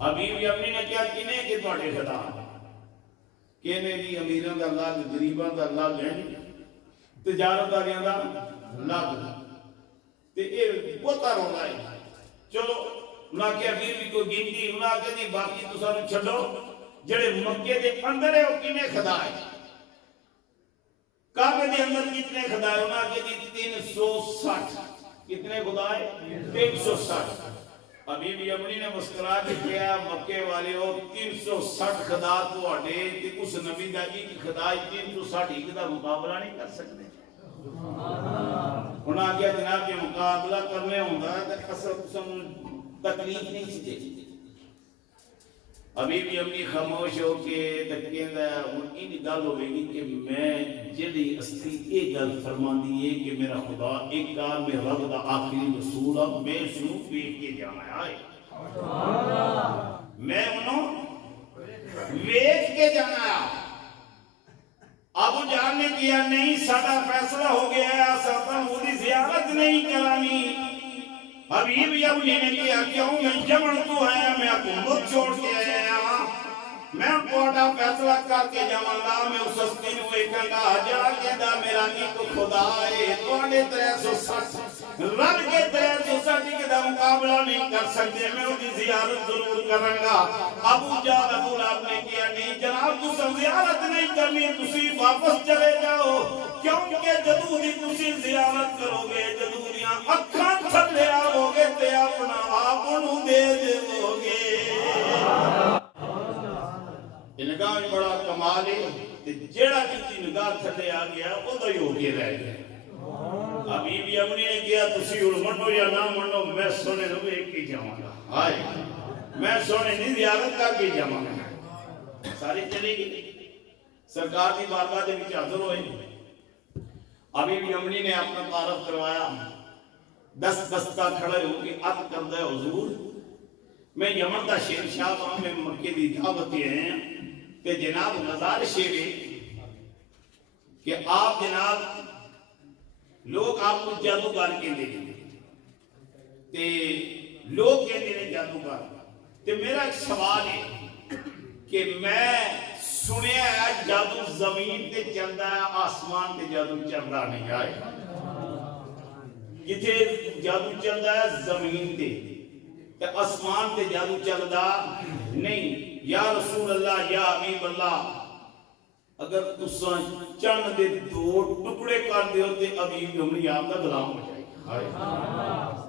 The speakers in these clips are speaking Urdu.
حبیب یمنی نے کیا کنے کہ تواڈے خدا کہنے جی امیراں دا الگ غریباں دا الگ ہے تجارت والیاں دا الگ تے اے بہتا روندا ہے چلو انہاں کہ پھر بھی کوئی گنتی انہاں کہ جی باقی تساں نوں چھڈو جڑے مکے دے اندر ہے او کنے خدا ہے کعبے دے اندر کتنے خدا ہے انہاں کہ جی 360 کتنے خدا ہے 360 حبیب یمنی نے مسکرا کے کیا مکے والے ہو 360 خدا تواڈے تے اس نبی دا ایک خدا 360 ایک دا مقابلہ نہیں کر سکتے انہاں کیا جناب کے مقابلہ کرنے ہوندا ہے تے اصل قسم تکلیف نہیں سی دے حبیب یمنی خاموش ہو کے کہندا ہے ہن این گل ہوے گی کہ میں جڑی اصلی اے گل فرماندی ہے کہ میرا خدا ایک کا میں رب دا آخری رسول ہوں میں شروع ویکھ کے جانا ہے سبحان اللہ میں انہوں ویکھ کے جانا ہے ابو جان نے کیا نہیں ساڈا فیصلہ ہو گیا ہے اساں وہی زیارت نہیں کرانی حبیب یمنی نے کیا کیوں میں جمن تو آیا میں حکومت چھوڑ کے آیا میں کوٹا فیصلہ کر کے جاواں گا میں اس ہستی نوں ویکھاں گا جا کے دا میرا ایک خدا ہے تواڈے 360 رب کے 360 دا مقابلہ نہیں کر سکتے میں اس کی زیارت ضرور کراں گا ابو جہل ابو لہب نے کیا نہیں جناب تساں زیارت نہیں کرنی تسی واپس چلے جاؤ کیونکہ جدوں دی تسی زیارت کرو گے جدوں دیاں اکھاں تھلے آو گے تے اپنا آپ نوں دے دیو گے نگاہ میں بڑا کمال ہے جیڑا کی نگاہ تھلے آ گیا وہ تو ہی ہو کے رہ گیا حبیب یمنی نے کیا تسی ہن منو یا نہ منو میں سونے نوں ویکھ کے جاواں گا ہائے میں سونے دی زیارت کر کے جاواں گا ساری چلی گئی سرکار دی بارگاہ دے وچ حاضر ہوئے حبیب یمنی نے اپنا تعارف کروایا دست دستہ کھڑے ہو کے عرض کردا ہے حضور میں یمن دا شہنشاہ ہاں میں مکے دی دعوت تے ہیں کہ جناب نظار شیوے کہ آپ جناب لوگ آپ کو جادوگر کہندے ہیں تے لوگ کہندے ہیں جادوگر تے میرا ایک سوال ہے کہ میں سنیا ہے جادو زمین تے چلدا ہے آسمان تے جادو چلدا نہیں آئے جتھے جادو چلدا ہے زمین تے آسمان تے جادو چلدا نہیں یا رسول اللہ یا حبیب اللہ اگر تساں چند دے دو ٹکڑے کر دیو تے حبیب یمنی آپ دا غلام ہو جائے گا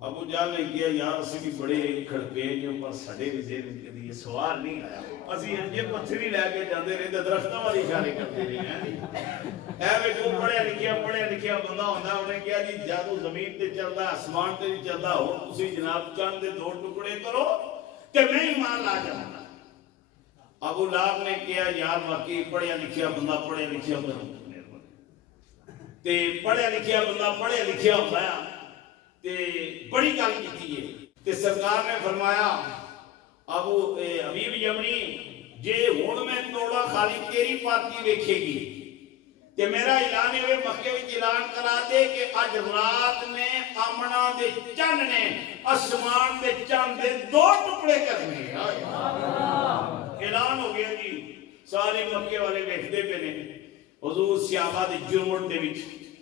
ابو جہل نے کیا یار اسی بھی بڑے کھڑکے جو پر سڑے بھی ذہن کبھی یہ سوال نہیں آیا اسی یہ پتھری لے کے جاندے رہے تے درختاں والی اشارے کرتے رہے ہیں اے وے جو پڑھیا لکھیا بندہ ہوندا انہیں کیا جی جادو زمین تے چلدا آسمان تے نہیں چلدا ہو تسی جناب چند دے دو ٹکڑے کرو تے میں ایمان لا جاواں ابو لہب نے کیا یار واقعی پڑھیا لکھیا بندہ پڑھیا لکھیا بندہ تے پڑھیا لکھیا بندہ پڑھیا لکھیا ہوندا ہے تے بڑی گل کیتی ہے تے سرکار نے فرمایا ابو حبیب یمنی جے ہن میں توڑا خالی تیری پارٹی ویکھے گی تے میرا اعلان ہے مکے وچ اعلان کرا دے کہ اج رات نے آمنا دے چن نے آسمان دے چن دے دو ٹکڑے کرنے اعلان ہو گیا جی سارے مکے والے ویکھدے پے نے حضور صحابہ دے جرمٹ دے وچ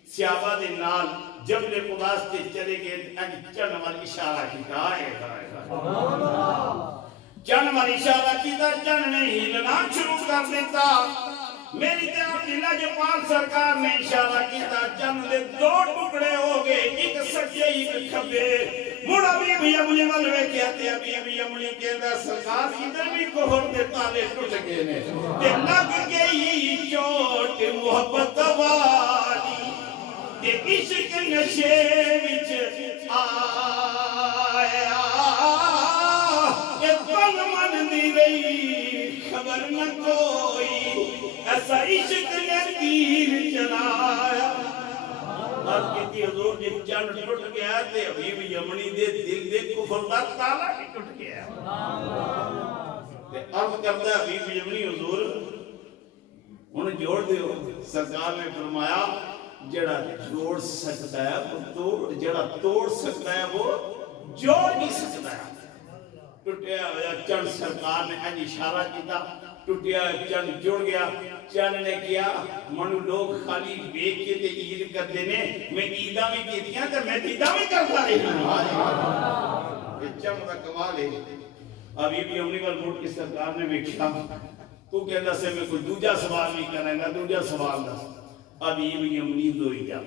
صحابہ دے نال جبل قباس تے چلے گئے اج چن والی اشارہ کیتا ہے چن والی اشارہ کیتا چن نے ہلنا شروع کر دیتا میری تے عبداللہ جپال سرکار نے اشارہ کیتا چن دے دو ٹکڑے ہو گئے ایک سجے ایک کھبے مڑا بھی یمنی ول ویکھیا تے ابھی یمنی کہندا سرکار ادھر بھی کفر دے تالے ٹوٹ گئے نے تے لگ گئی چوٹ محبت والی تے عشق نشے وچ آیا کہ تن من دی رہی خبر نہ کوئی ایسا عشق نے تیر چلایا بات کہتی حضور جی چند ٹوٹ گیا تے حبیب یمنی دے دل دے کفر دا تالا بھی ٹوٹ گیا تے عرض کرتا ہے حبیب یمنی حضور انہیں جوڑ دیو سرکار نے فرمایا جڑا جوڑ سکتا ہے وہ توڑ جڑا توڑ سکتا ہے وہ جوڑ نہیں سکتا ہے ٹوٹیا ہوا چن سرکار نے انج اشارہ کیتا ٹوٹیا چن جڑ گیا چن نے کیا منو لوگ خالی بیک کے تے عید کرتے نے میں عیداں بھی کیتیاں تے میں عیداں بھی کرتا رہا یہ چن دا کمال ہے ابھی بھی امنی وال موڑ کی سرکار نے ویکھیا تو کہندا سے میں کوئی دوجا سوال نہیں کرے گا دوجا سوال دس ابھی بھی امنی ہوئی جا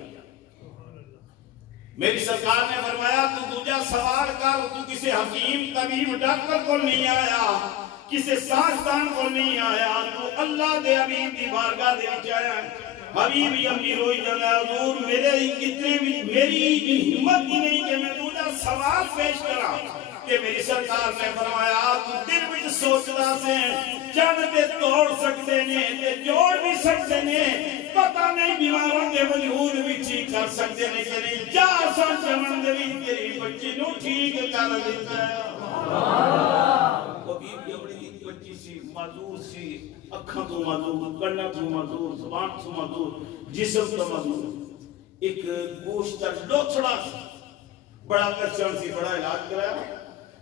میری سرکار نے فرمایا تو دوجا سوال کر تو کسی حکیم طبیب ڈاکٹر کو نہیں آیا کسی سائنسدان کو نہیں آیا تو اللہ دے حبیب دی بارگاہ دے وچ آیا حبیب امنی روئی جانا حضور میری ہمت ہی نہیں کہ میں دوجا سوال پیش کراں کہ میری سرکار نے فرمایا تو دل وچ سوچدا سے چن تے توڑ سکتے نے تے جوڑ بھی سکتے نے پتہ نہیں بیماروں دے وجود وچ ہی کر سکتے نے کہ نہیں جا سن چمن دے وچ تیری بچی نو ٹھیک کر دیتا ہے کبھی بھی اپنی بچی سی معذور سی اکھاں تو معذور کنا تو معذور زبان تو معذور جسم تو معذور ایک گوشت کا لوتھڑا بڑا پریشان سی بڑا علاج کرایا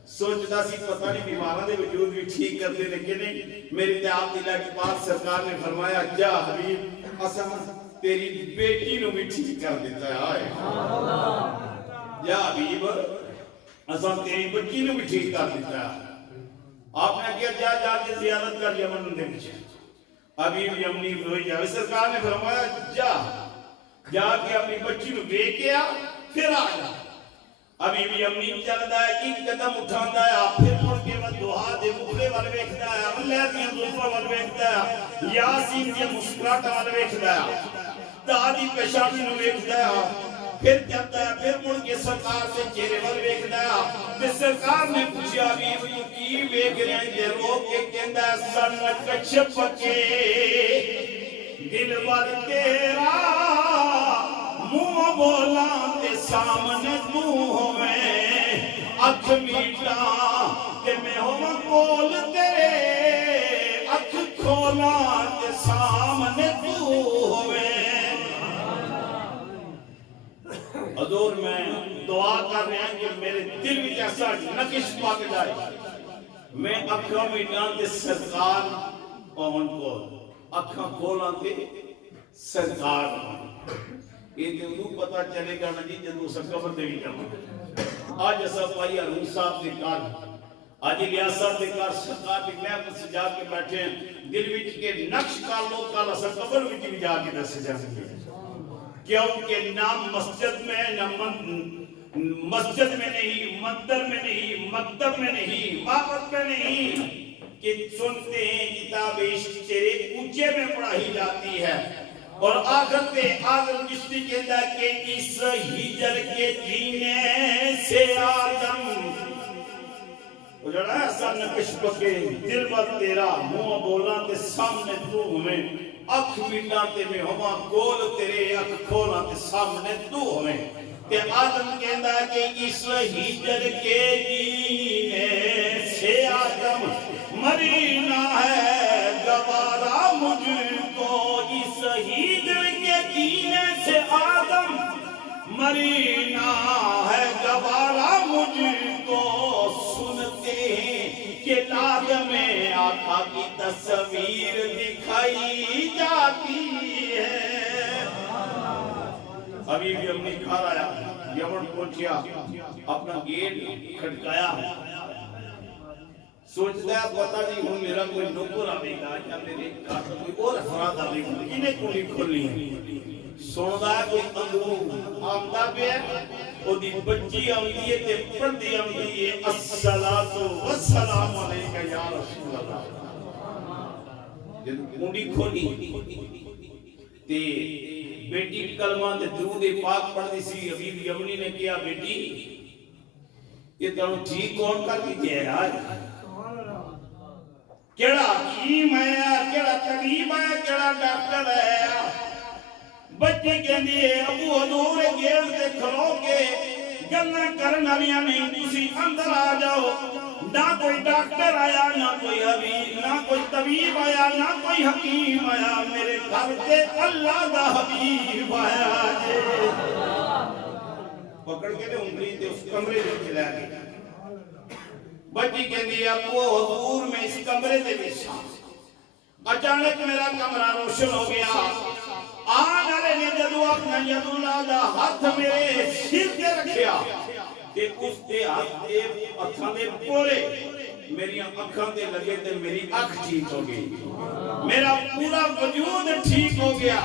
سوچتا سی پتہ نہیں بیماراں دے وجود بھی ٹھیک کرتے نے کہ نہیں میری تے آپ دی لاکی پاک سرکار نے فرمایا جا حبیب اساں تیری بیٹی نو بھی ٹھیک کر دیتا ہے یا حبیب اساں تیری بچی نو بھی ٹھیک کر دیتا ہے آپ نے کیا جا جا کے زیارت کر یمن دے وچ حبیب یمنی ہوئی جا سرکار نے فرمایا جا جا کے اپنی بچی نو لے کے آ پھر آ جا ابھی بھی امنی چلدا ہے ایک قدم اٹھاندا ہے پھر مڑ کے وہ دعا دے مخلے ول ویکھدا ہے اللہ دی زلفاں ول ویکھدا ہے یاسین دی مسکراہٹ ول ویکھدا ہے دادی پیشانی نو ویکھدا ہے پھر کہتا ہے پھر مڑ کے سرکار دے چہرے ول ویکھدا ہے تے سرکار نے پوچھا بھی تو کی ویکھ رہے ہیں تے رو کے کہندا ہے سن کچھ پکے دل ور تیرا منہ بولا تے سامنے تو ہوئے اکھ میٹا کہ میں ہوں بول تیرے اکھ کھولا تے سامنے تو ہوئے حضور میں دعا کر رہے ہیں کہ میرے دل میں ایسا نقش پاک جائے میں اکھاں میٹا تے سرکار پون کو اکھاں کھولا تے سرکار یہ تو پتا چلے گا نا جی جدو اسا قبر دے بھی جانا آج ایسا پائی ارون صاحب دے کار آج الیاس صاحب دے کار سرکار دی محفل سے جا کے بیٹھے ہیں دل وچ کے نقش کار لوگ کال اسا قبر وچ بھی جا کے دس جا سکے کیونکہ نام مسجد میں نہ مسجد میں نہیں مندر میں نہیں مکتب میں نہیں معبد میں نہیں کہ سنتے ہیں کتاب عشق تیرے اونچے میں پڑھائی جاتی ہے اور آخر تے آخر کشتی کہتا ہے کہ اس ہجر کے جینے سے آدم وہ جو نا ایسا نقش پکے دل بر تیرا منہ بولا تے سامنے تو ہمیں اکھ میٹا تے میں ہما گول تیرے اکھ کھولا تے سامنے تو ہمیں تے آدم کہتا ہے کہ اس ہجر کے جینے سے آدم مرینا ہے گوارا مجھ کو اس ہجر کے جینے سے آدم مرینا ہے گوارا مجھ کو سنتے ہیں کہ لاد میں آقا کی تصویر دکھائی جاتی ہے ابھی بھی ہم نے کھا رہا یمن پہنچیا اپنا گیٹ کھٹکایا سوچتا ہے پتہ نہیں ہوں میرا کوئی نوکر آئے گا یا میرے گھر کوئی اور افراد آئے گا انہیں کھلی کھولنی ہے سندا ہے کوئی اندروں آمدہ پہ ہے وہ دی بچی آمدی ہے تے پردی آمدی ہے الصلاة والسلام علیکہ یا رسول اللہ جب کنڈی کھولی تے بیٹی کلمہ تے درود پاک پڑھنی سی حبیب یمنی نے کیا بیٹی یہ تنو ٹھیک کون کر دیتے ہیں آج کیڑا حکیم ہے کیڑا طبیب ہے کیڑا ڈاکٹر ہے بچے کہندی ہے ابو حضور گیٹ تے کھلو کے گلاں کرن والیاں نہیں تسی اندر آ جاؤ نہ کوئی ڈاکٹر آیا نہ کوئی حبیب نہ کوئی طبیب آیا نہ کوئی حکیم آیا میرے گھر تے اللہ دا حبیب آیا جے پکڑ کے انگلی تے اس کمرے وچ لے گئے بچی کہندی ابو حضور میں اس کمرے دے وچ ہاں، اچانک میرا کمرہ روشن ہو گیا، آن والے نے جدو اپنا ید اللہ دا ہاتھ میرے سر تے رکھیا تے اس دے ہاتھ دے اکھاں دے پورے میری اکھاں تے لگے تے میری اکھ ٹھیک ہو گئی، میرا پورا وجود ٹھیک ہو گیا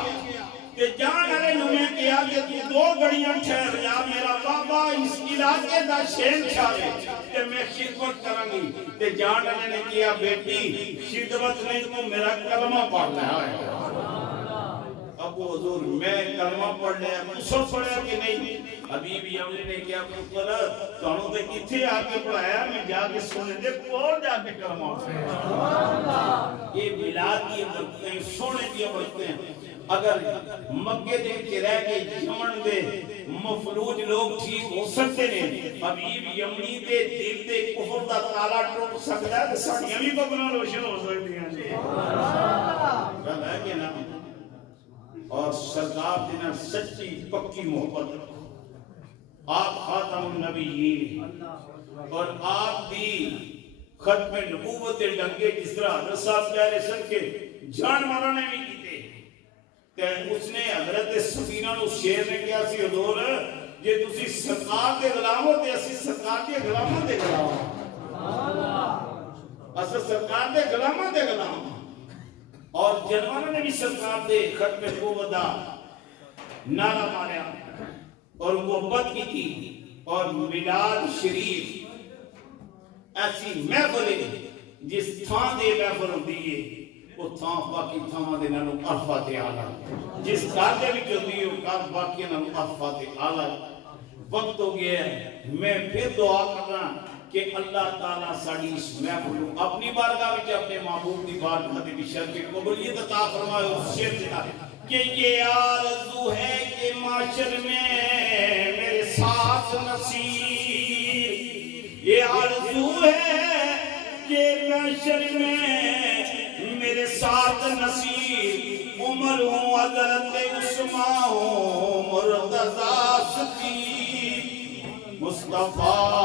تے جان والے نے میں کہا کہ تو 2 گھڑیاں ٹھہر جا، میرا بابا اس علاقے دا شہنشاہ ہے تے میں خدمت کروں گی، تے جان والے نے کہا بیٹی خدمت نہیں تو میرا کلمہ پڑھنا ہے۔ ابو حضور میں کلمہ پڑھ لیا، غسل پڑھا کہ نہیں؟ حبیب یمنی نے کیا پتر تانوں تے کتھے آ کے پڑھایا، میں جا کے سنے دے کول جا کے کلمہ پڑھایا۔ یہ میلاد کی برکتیں سونے کی برکتیں، اگر مکے دے کے رہ کے یمن دے مفلوج لوگ ٹھیک ہو سکتے ہیں، حبیب یمنی دے دل دے کفر دا تالا ٹوٹ سکتا ہے، ساڈیاں بھی قبراں روشن ہو سکتی ہیں جی۔ گل ہے کہ نا؟ اور سرکار دینا سچی پکی محبت رکھو، آپ خاتم النبیین اور آپ دی ختم نبوت ڈنگے جس طرح حضرت صاحب پیارے سن کے جانوراں نے بھی کیتے تے اس نے حضرت سفینہ نو شیر نے کیا سی حضور جے تسی سرکار دے غلام ہو تے اسی سرکار دے غلاماں دے غلام اصل سرکار دے غلاماں دے غلام، اور جانوراں نے بھی سرکار دے ختم نبوت دا نعرہ ماریا اور محبت کی تھی، اور میلاد شریف ایسی محفل ہے جس تھان دے محفل ہوندی ہے وہ تھان باقی تھاواں دے نالوں عرفات اعلی، جس گھر دے وچ ہوندی ہے وہ گھر باقی نالوں عرفات اعلی۔ وقت ہو گیا ہے، میں پھر دعا کرنا کہ اللہ تعالیٰ ساڈی اس محفل کو اپنی بارگاہ وچ اپنے محبوب دی بارگاہ دے وچ شرف قبولیت عطا فرمائے، اور شیر دے کہ یہ آرزو ہے کہ معاشر میں میرے ساتھ نصیر، یہ آرزو ہے کہ معاشر میں میرے ساتھ نصیر، عمر ہوں حضرت عثمان ہوں مرتضیٰ صدیق، مصطفیٰ